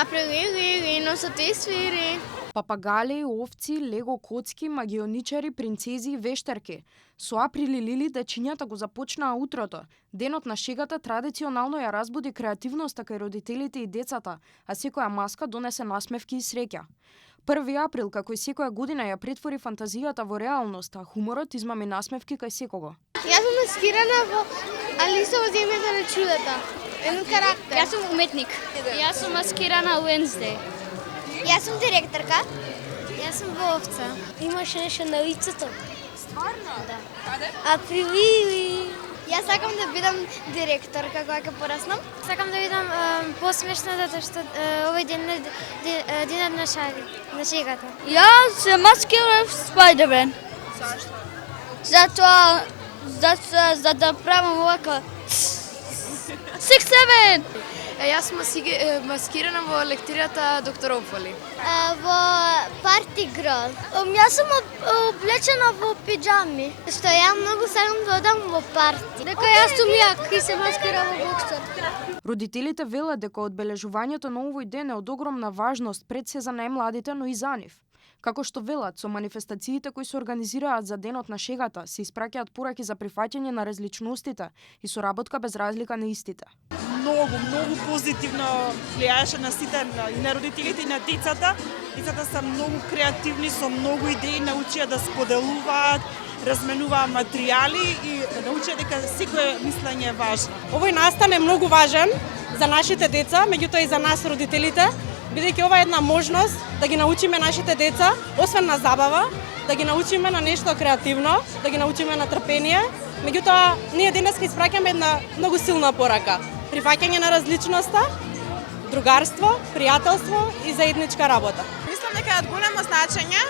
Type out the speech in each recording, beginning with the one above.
Априлили, носот и свири. Папагалеи, овци, лего коцки, магионичари, принцези и вештерки. Со април и лили дечињата го започнаа утрото. Денот на шегата традиционално ја разбуди креативноста кај родителите и децата, а секоја маска донесе насмевки и среќа. 1 април, како и секоја година, ја претвори фантазијата во реалност, а хуморот измами насмевки кај секого. Јас сум маскирана во Алиса во земјата на чудата. Еден карактер. Јас сум уметник. Јас сум маскирана Wednesday. Јас сум директорка. Јас сум овца. Имаше нешто на лицето. Стварно? Да. Каде? Априлили. Јас сакам да бидам директорка кога ќе пораснам. Сакам да видам посмешно затоа што овој ден е денот на шегата. Јас се маскирав Spider-Man. Зашто? За да правам овака 6-7. Јас сум маскирана во лекторијата доктор Офоли. Во парти грол. Јас сум облечена во пиџами. Што ја многу сакам да одам во парти. Дека јас сум јак и се маскирам во боксер. Родителите велат дека одбележувањето на овој ден е од огромна важност пред се за најмладите, но и за нив. Како што велат, со манифестациите кои се организираат за денот на шегата, се испраќаат пораки за прифаќање на различностите и соработка без разлика на истите. Многу позитивно влијаеше на сите, и на родителите и на децата. Децата се многу креативни, со многу идеи, научија да споделуваат, разменуваат материјали и научија дека секое мислење е важно. Овој настан е многу важен за нашите деца, меѓутоа и за нас родителите, бидејќи ова е една можност да ги научиме нашите деца, освен на забава, да ги научиме на нешто креативно, да ги научиме на трпение. Меѓутоа, ние денес ќе испраќаме една многу силна порака. Прифаќање на различноста, другарство, пријателство и заедничка работа. Мислам дека е од големо значење,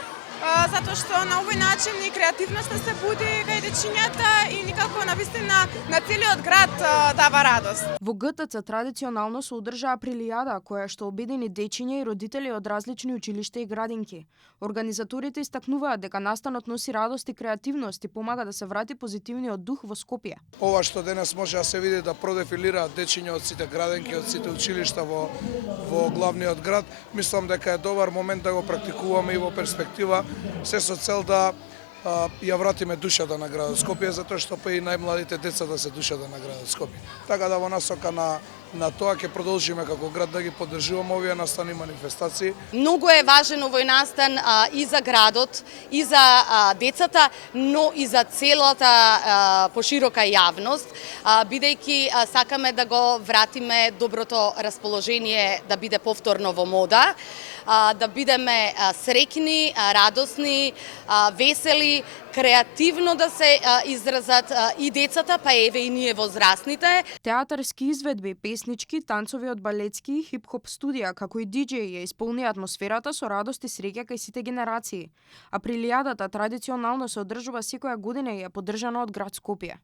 затоа што на овој начин и креативноста се буди кај дечињата и никако навистина на целиот град дава радост. Во ГТЦ традиционално се одржа априлијада, која што обедини дечиња и родители од различни училишта и градинки. Организаторите истакнуваат дека настанот носи радост и креативност и помага да се врати позитивниот дух во Скопје. Ова што денес може да се види да продефилираат дечиња од сите градинки, од сите училишта во главниот град, мислам дека е добар момент да го практикуваме и во перспектива, се со цел да ја вратиме душата на градот Скопје, затоа што па и најмладите деца да се душата на градот Скопје. Така да во насока на тоа ќе продолжиме како град да ги поддржуваме овие настани манифестации. Многу е важен овој настан и за градот, и за децата, но и за целата поширока јавност, бидејќи сакаме да го вратиме доброто расположение да биде повторно во мода, да бидеме среќни, радосни, весели, креативно да се изразат и децата, па еве и ние возрастните. Театарски изведби, песнички, танцови од балетски и хип-хоп студија, како и диџеи ја исполни атмосферата со радост и среќа кај сите генерации. Априлијадата традиционално се одржува секоја година и е поддржана од град Скопје.